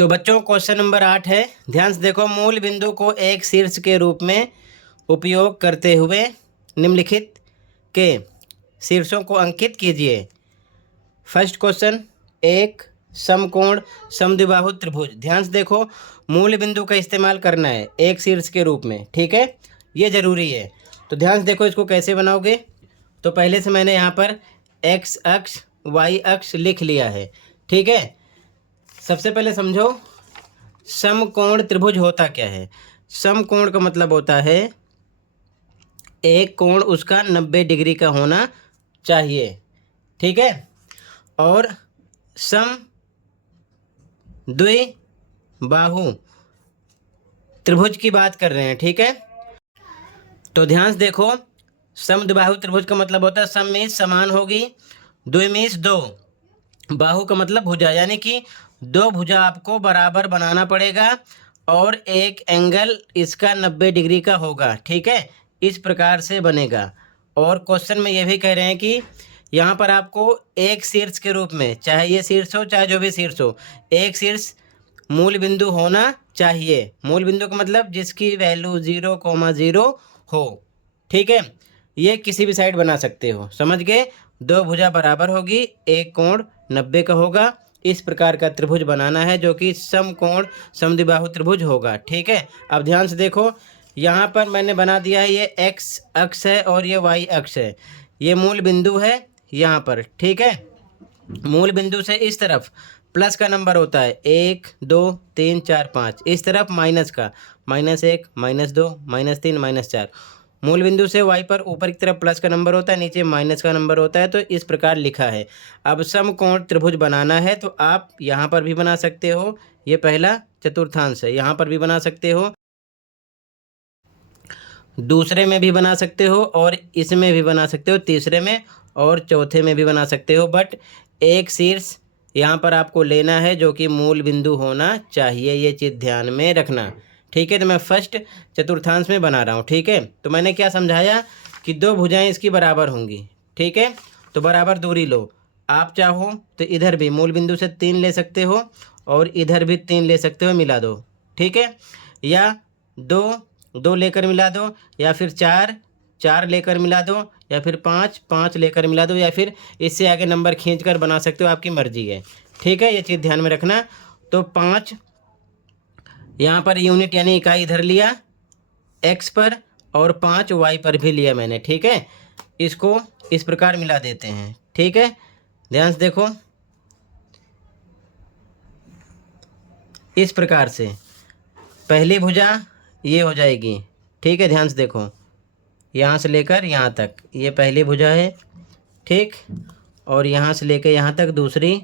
तो बच्चों question number 8 है। ध्यान से देखो, मूल बिंदु को एक शीर्ष के रूप में उपयोग करते हुए निम्नलिखित के शीर्षों को अंकित कीजिए। फर्स्ट क्वेश्चन, एक समकोण समद्विबाहु त्रिभुज। ध्यान से देखो, मूल बिंदु का इस्तेमाल करना है एक शीर्ष के रूप में, ठीक है, ये ज़रूरी है। तो ध्यान से देखो इसको कैसे बनाओगे। तो पहले से मैंने यहाँ पर एक्स अक्ष वाई अक्ष लिख लिया है, ठीक है। सबसे पहले समझो समकोण त्रिभुज होता क्या है। समकोण का मतलब होता है एक कोण उसका 90 डिग्री का होना चाहिए, ठीक है। और सम द्विबाहु त्रिभुज की बात कर रहे हैं, ठीक है। तो ध्यान से देखो, समद्विबाहु त्रिभुज का मतलब होता है सम मीन्स समान होगी, द्वि मीन्स दो, बाहु का मतलब भुजा, यानी कि दो भुजा आपको बराबर बनाना पड़ेगा और एक एंगल इसका 90 डिग्री का होगा, ठीक है। इस प्रकार से बनेगा। और क्वेश्चन में ये भी कह रहे हैं कि यहाँ पर आपको एक शीर्ष के रूप में, चाहे ये शीर्ष हो चाहे जो भी शीर्ष हो, एक शीर्ष मूल बिंदु होना चाहिए। मूल बिंदु का मतलब जिसकी वैल्यू 0,0 हो, ठीक है। ये किसी भी साइड बना सकते हो, समझ गए। दो भुजा बराबर होगी, एक कोण 90 का होगा। इस प्रकार का त्रिभुज बनाना है जो कि समकोण समद्विबाहु त्रिभुज होगा, ठीक है। अब ध्यान से देखो, यहाँ पर मैंने बना दिया है, ये एक्स अक्ष है और ये वाई अक्ष है। ये मूल बिंदु है यहाँ पर, ठीक है। मूल बिंदु से इस तरफ प्लस का नंबर होता है 1 2 3 4 5, इस तरफ माइनस का, -1 -2 -3 -4। मूल बिंदु से वाई पर ऊपर की तरफ प्लस का नंबर होता है, नीचे माइनस का नंबर होता है। तो इस प्रकार लिखा है। अब समकोण त्रिभुज बनाना है तो आप यहाँ पर भी बना सकते हो, ये पहला चतुर्थांश है, यहाँ पर भी बना सकते हो, दूसरे में भी बना सकते हो और इसमें भी बना सकते हो, तीसरे में और चौथे में भी बना सकते हो। बट एक शीर्ष यहाँ पर आपको लेना है जो कि मूल बिंदु होना चाहिए, ये चीज़ ध्यान में रखना, ठीक है। तो मैं फर्स्ट चतुर्थांश में बना रहा हूँ, ठीक है। तो मैंने क्या समझाया कि दो भुजाएं इसकी बराबर होंगी, ठीक है। तो बराबर दूरी लो। आप चाहो तो इधर भी मूल बिंदु से 3 ले सकते हो और इधर भी 3 ले सकते हो, मिला दो, ठीक है। या दो दो लेकर मिला दो, या फिर 4 लेकर मिला दो, या फिर 5 लेकर मिला दो, या फिर इससे आगे नंबर खींचकर बना सकते हो, आपकी मर्जी है, ठीक है। ये चीज़ ध्यान में रखना। तो 5 यहाँ पर यूनिट यानी इकाई इधर लिया एक्स पर और 5 वाई पर भी लिया मैंने, ठीक है। इसको इस प्रकार मिला देते हैं, ठीक है। ध्यान से देखो, इस प्रकार से पहली भुजा ये हो जाएगी, ठीक है। ध्यान से देखो, यहाँ से लेकर यहाँ तक ये पहली भुजा है, ठीक। और यहाँ से लेकर यहाँ तक दूसरी,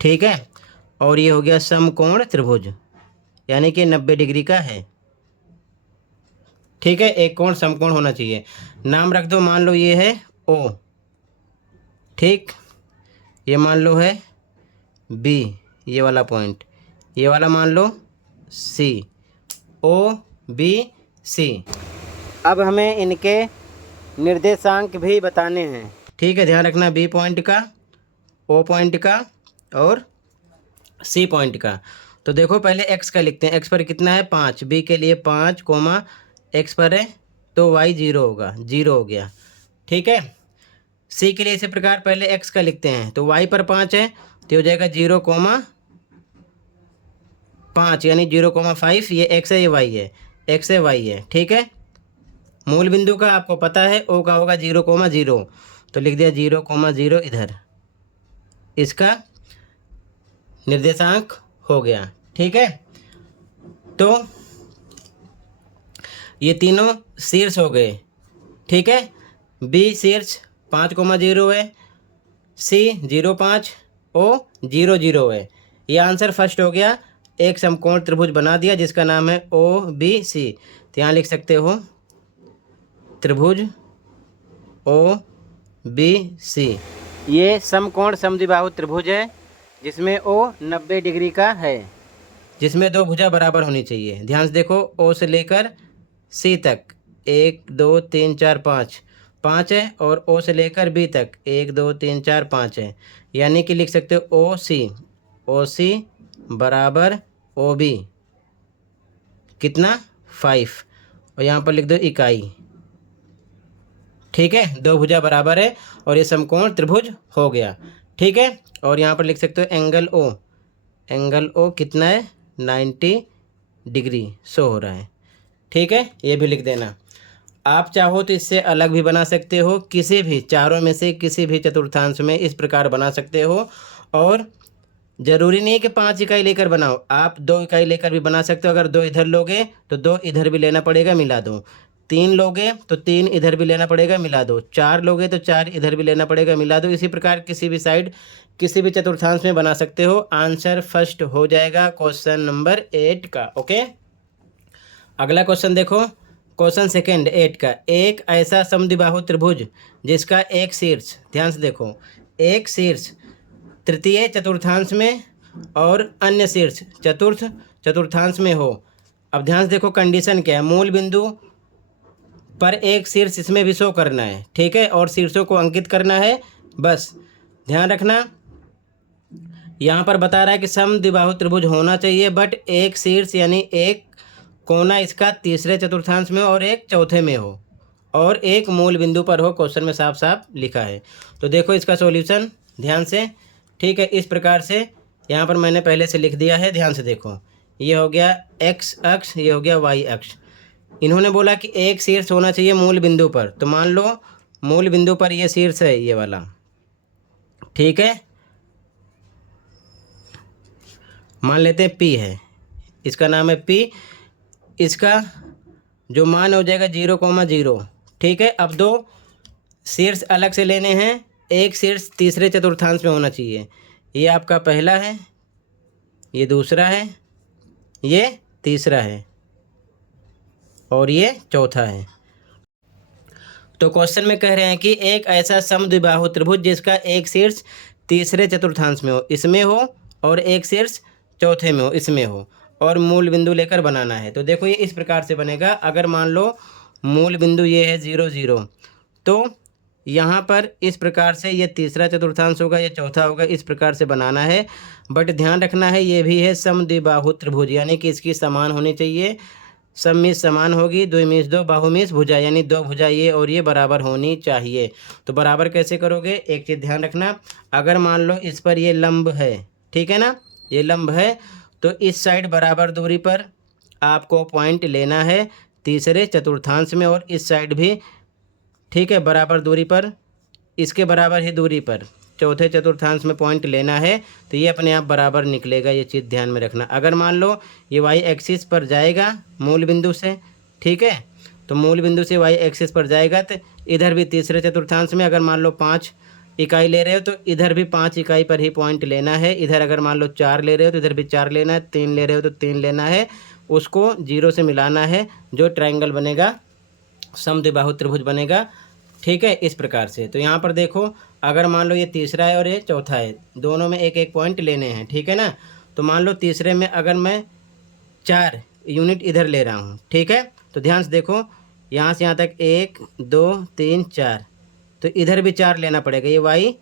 ठीक है। और ये हो गया समकोण त्रिभुज, यानी कि 90 डिग्री का है, ठीक है। एक कोण समकोण होना चाहिए। नाम रख दो, मान लो ये है ओ, ठीक। ये मान लो है बी, ये वाला पॉइंट, ये वाला मान लो सी, ओ बी सी। अब हमें इनके निर्देशांक भी बताने हैं, ठीक है। ध्यान रखना, बी पॉइंट का, ओ पॉइंट का और सी पॉइंट का। तो देखो पहले एक्स का लिखते हैं। एक्स पर कितना है 5, बी के लिए 5 कोमा एक्स पर है तो वाई 0 होगा, 0 हो गया, ठीक है। सी के लिए इसी प्रकार पहले एक्स का लिखते हैं, तो वाई पर 5 है तो हो जाएगा 0,5, यानी 0,5। ये एक्स है, ये वाई है, एक्स है वाई है, ठीक है। मूल बिंदु का आपको पता है ओ का होगा 0,0, तो लिख दिया 0,0 इधर, इसका निर्देशांक हो गया, ठीक है। तो ये तीनों शीर्ष हो गए, ठीक है। बी शीर्ष 5,0 है, सी 0,5, ओ 0,0 है। ये आंसर फर्स्ट हो गया। एक समकोण त्रिभुज बना दिया जिसका नाम है ओ बी सी। तो यहाँ लिख सकते हो त्रिभुज ओ बी सी। ये समकोण समद्विबाहु त्रिभुज है जिसमें ओ 90 डिग्री का है, जिसमें दो भुजा बराबर होनी चाहिए। ध्यान से देखो, ओ से लेकर सी तक 1 2 3 4 5 5 है और ओ से लेकर बी तक 1 2 3 4 5 है, यानी कि लिख सकते हो ओ सी बराबर ओ बी कितना 5, और यहाँ पर लिख दो इकाई। ठीक है, दो भुजा बराबर है और ये समकोण त्रिभुज हो गया। ठीक है, और यहाँ पर लिख सकते हो एंगल ओ कितना है 90 डिग्री शो हो रहा है। ठीक है, ये भी लिख देना। आप चाहो तो इससे अलग भी बना सकते हो, किसी भी चारों में से किसी भी चतुर्थांश में इस प्रकार बना सकते हो। और ज़रूरी नहीं कि 5 इकाई लेकर बनाओ, आप 2 इकाई लेकर भी बना सकते हो। अगर 2 इधर लोगे तो 2 इधर भी लेना पड़ेगा, मिला दो। 3 लोगे तो 3 इधर भी लेना पड़ेगा, मिला दो। 4 लोगे तो 4 इधर भी लेना पड़ेगा, मिला दो। इसी प्रकार किसी भी साइड किसी भी चतुर्थांश में बना सकते हो। आंसर फर्स्ट हो जाएगा क्वेश्चन नंबर 8 का। ओके, अगला क्वेश्चन देखो, क्वेश्चन सेकंड 8 का। एक ऐसा समद्विबाहु त्रिभुज जिसका एक शीर्ष, ध्यान से देखो, एक शीर्ष तृतीय चतुर्थांश में और अन्य शीर्ष चतुर्थ चतुर्थांश में हो। अब ध्यान से देखो कंडीशन क्या है, मूल बिंदु पर एक शीर्ष इसमें भी शो करना है। ठीक है, और शीर्षों को अंकित करना है। बस ध्यान रखना, यहाँ पर बता रहा है कि समद्विबाहु त्रिभुज होना चाहिए, बट एक शीर्ष यानी एक कोना इसका तीसरे चतुर्थांश में और एक चौथे में हो, और एक मूल बिंदु पर हो। क्वेश्चन में साफ साफ लिखा है। तो देखो इसका सॉल्यूशन ध्यान से। ठीक है, इस प्रकार से यहाँ पर मैंने पहले से लिख दिया है, ध्यान से देखो। ये हो गया एक्स अक्ष, ये हो गया वाई अक्ष। इन्होंने बोला कि एक शीर्ष होना चाहिए मूल बिंदु पर, तो मान लो मूल बिंदु पर ये शीर्ष है, ये वाला। ठीक है, मान लेते हैं पी है, इसका नाम है पी। इसका जो मान हो जाएगा 0,0। ठीक है, अब 2 शीर्ष अलग से लेने हैं, एक शीर्ष तीसरे चतुर्थांश में होना चाहिए। ये आपका पहला है, ये दूसरा है, ये तीसरा है, और ये चौथा है। तो क्वेश्चन में कह रहे हैं कि एक ऐसा समद्विबाहु त्रिभुज जिसका एक शीर्ष तीसरे चतुर्थांश में हो, इसमें हो, और एक शीर्ष चौथे में हो, इसमें हो, और मूल बिंदु लेकर बनाना है। तो देखो ये इस प्रकार से बनेगा। अगर मान लो मूल बिंदु ये है 0 0, तो यहाँ पर इस प्रकार से ये तीसरा चतुर्थांश होगा, ये चौथा होगा, इस प्रकार से बनाना है। बट ध्यान रखना है ये भी है समद्विबाहु त्रिभुज, यानी कि इसकी समान होनी चाहिए। सममित समान होगी, द्विमीष दो, बाहुमीष भुजा, यानी 2 भुजा ये और ये बराबर होनी चाहिए। तो बराबर कैसे करोगे, एक चीज़ ध्यान रखना, अगर मान लो इस पर ये लंब है, ठीक है ना, ये लंब है, तो इस साइड बराबर दूरी पर आपको पॉइंट लेना है तीसरे चतुर्थांश में, और इस साइड भी ठीक है बराबर दूरी पर, इसके बराबर ही दूरी पर चौथे चतुर्थांश में पॉइंट लेना है। तो ये अपने आप बराबर निकलेगा, ये चीज़ ध्यान में रखना। अगर मान लो ये वाई एक्सिस पर जाएगा मूल बिंदु से, ठीक है, तो मूल बिंदु से वाई एक्सिस पर जाएगा, तो इधर भी तीसरे चतुर्थांश में अगर मान लो 5 इकाई ले रहे हो तो इधर भी 5 इकाई पर ही पॉइंट लेना है। इधर अगर मान लो 4 ले रहे हो तो इधर भी 4 लेना है, 3 ले रहे हो तो 3 लेना है, उसको 0 से मिलाना है, जो ट्रायंगल बनेगा समद्विबाहु त्रिभुज बनेगा। ठीक है, इस प्रकार से। तो यहाँ पर देखो अगर मान लो ये तीसरा है और ये चौथा है, दोनों में एक एक पॉइंट लेने हैं, ठीक है ना। तो मान लो तीसरे में अगर मैं 4 यूनिट इधर ले रहा हूँ, ठीक है, तो ध्यान से देखो यहाँ से यहाँ तक 1 2 3 4, तो इधर भी 4 लेना पड़ेगा। ये वाई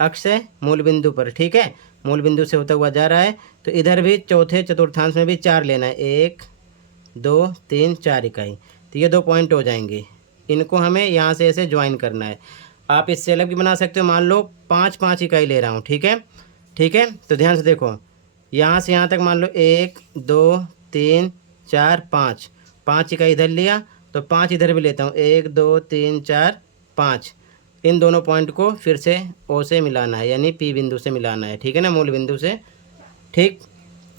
अक्ष है मूल बिंदु पर, ठीक है, मूल बिंदु से होता हुआ जा रहा है, तो इधर भी चौथे चतुर्थांश में भी 4 लेना है, 1 2 3 4 इकाई। तो ये 2 पॉइंट हो जाएंगे, इनको हमें यहाँ से ऐसे ज्वाइन करना है। आप इससे अलग भी बना सकते हो, मान लो 5 इकाई ले रहा हूँ, ठीक है, ठीक है। तो ध्यान से देखो यहाँ से यहाँ तक मान लो 1 2 3 4 5 इकाई इधर लिया, तो 5 इधर भी लेता हूँ, 1 2 3 4 5। इन दोनों पॉइंट को फिर से ओ से मिलाना है, यानी पी बिंदु से मिलाना है, ठीक है ना, मूल बिंदु से। ठीक,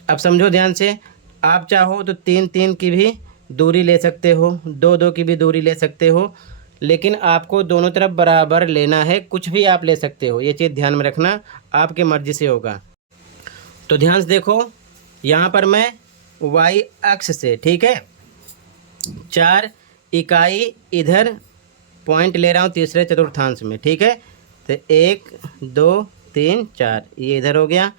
अब समझो ध्यान से, आप चाहो तो 3 की भी दूरी ले सकते हो, 2 की भी दूरी ले सकते हो, लेकिन आपको दोनों तरफ बराबर लेना है। कुछ भी आप ले सकते हो, ये चीज़ ध्यान में रखना, आपके मर्जी से होगा। तो ध्यान से देखो यहाँ पर मैं वाई अक्ष से, ठीक है, 4 इकाई इधर पॉइंट ले रहा हूँ तीसरे चतुर्थांश में, ठीक है। तो 1 2 3 4 ये इधर हो गया,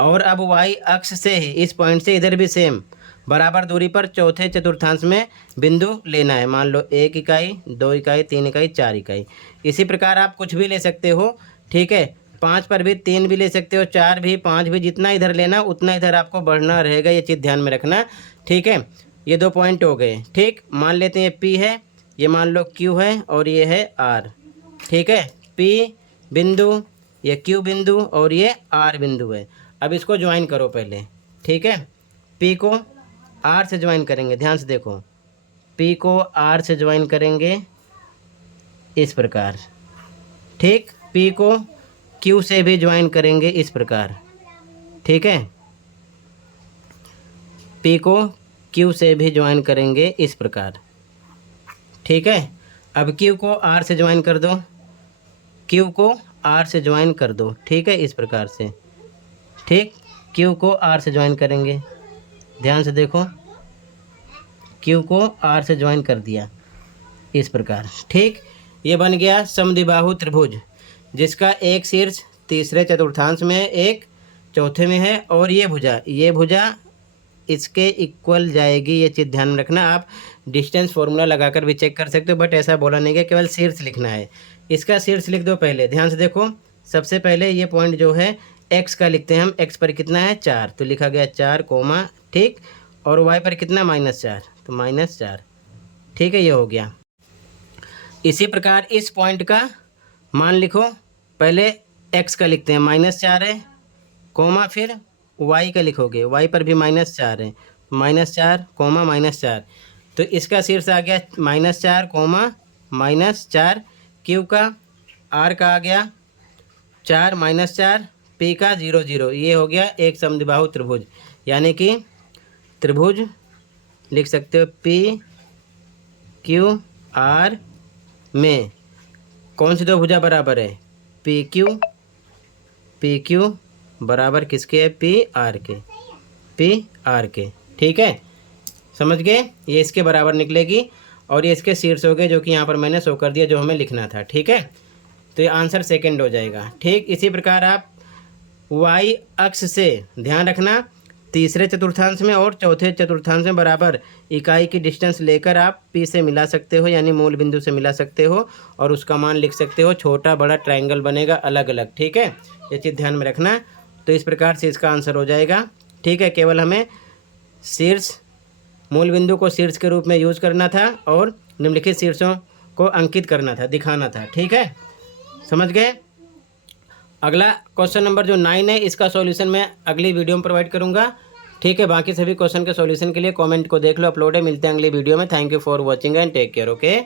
और अब वाई अक्ष से ही इस पॉइंट से इधर भी सेम बराबर दूरी पर चौथे चतुर्थांश में बिंदु लेना है। मान लो 1 इकाई, 2 इकाई, 3 इकाई, 4 इकाई। इसी प्रकार आप कुछ भी ले सकते हो, ठीक है। 5 पर भी 3 भी ले सकते हो, 4 भी, 5 भी, जितना इधर लेना उतना इधर आपको बढ़ना रहेगा, ये चीज़ ध्यान में रखना, ठीक है। ये 2 पॉइंट हो गए, ठीक। मान लेते हैं P है, ये मान लो Q है और ये है R, ठीक है। P बिंदु, ये Q बिंदु और ये R बिंदु है। अब इसको ज्वाइन करो पहले, ठीक है। P को R से ज्वाइन करेंगे, ध्यान से देखो, P को R से ज्वाइन करेंगे इस प्रकार, ठीक। P को Q से भी ज्वाइन करेंगे इस प्रकार, ठीक है। P को Q से भी ज्वाइन करेंगे इस प्रकार, ठीक है। अब Q को R से ज्वाइन कर दो, Q को R से ज्वाइन कर दो, ठीक है, इस प्रकार से, ठीक। Q को R से ज्वाइन करेंगे, ध्यान से देखो, Q को R से ज्वाइन कर दिया इस प्रकार, ठीक। ये बन गया समद्विबाहु त्रिभुज, जिसका एक शीर्ष तीसरे चतुर्थांश में है, एक चौथे में है, और ये भुजा इसके इक्वल जाएगी। ये चीज़ ध्यान में रखना। आप डिस्टेंस फॉर्मूला लगाकर भी चेक कर सकते हो, बट ऐसा बोला नहीं है, केवल शीर्ष लिखना है। इसका शीर्ष लिख दो पहले, ध्यान से देखो। सबसे पहले ये पॉइंट जो है x का लिखते हैं हम, x पर कितना है 4, तो लिखा गया 4 कोमा, ठीक। और y पर कितना -4, तो -4, ठीक है, ये हो गया। इसी प्रकार इस पॉइंट का मान लिखो, पहले x का लिखते हैं -4 है, कोमा, फिर y का लिखोगे, y पर भी -4 है, -4 कोमा -4, तो इसका शीर्ष आ गया -4 कोमा -4, Q का R का आ गया 4 -4, P का 0 0, ये हो गया एक समद्विबाहु त्रिभुज। यानी कि त्रिभुज लिख सकते हो P Q R में कौन सी दो भुजा बराबर है, पी क्यू बराबर किसके है, पी आर के, ठीक है, समझ गए। ये इसके बराबर निकलेगी और ये इसके शीर्ष हो गए, जो कि यहाँ पर मैंने शो कर दिया, जो हमें लिखना था, ठीक है। तो ये आंसर सेकंड हो जाएगा, ठीक। इसी प्रकार आप y अक्ष से ध्यान रखना, तीसरे चतुर्थांश में और चौथे चतुर्थांश में बराबर इकाई की डिस्टेंस लेकर आप P से मिला सकते हो, यानी मूल बिंदु से मिला सकते हो, और उसका मान लिख सकते हो। छोटा बड़ा ट्रायंगल बनेगा अलग अलग, ठीक है, ये चीज़ ध्यान में रखना। तो इस प्रकार से इसका आंसर हो जाएगा, ठीक है। केवल हमें शीर्ष, मूल बिंदु को शीर्ष के रूप में यूज करना था और निम्नलिखित शीर्षों को अंकित करना था, दिखाना था, ठीक है, समझ गए। अगला क्वेश्चन नंबर जो 9 है, इसका सॉल्यूशन मैं अगली वीडियो में प्रोवाइड करूंगा, ठीक है। बाकी सभी क्वेश्चन के सॉल्यूशन के लिए कमेंट को देख लो, अपलोड है। मिलते हैं अगली वीडियो में। Thank you for watching and take care, okay.